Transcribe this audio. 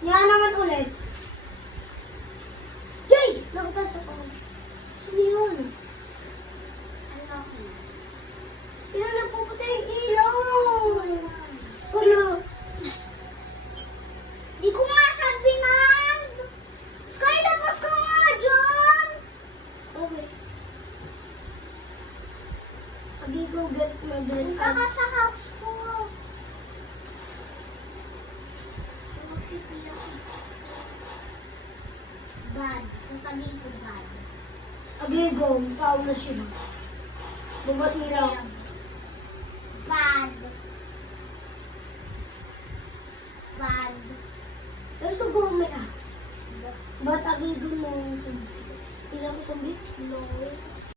Yan naman ulit. Yay! Nakatas ako. Sino yun? Ano ako? Sino nagpuputi yung ilaw? Wala. Di ko nga sabi na. Sky, tapos ka nga dyan. Okay. Agi ko get madal. Punta ka sa house ko. Si Pia 60. Bad. Sasabihin ko bad. Agi ko, tao na siya. Babat nila. Bad. Bad. Ito ko may axe. Ba't agi ko mo sumbi? Ilang sumbi? No.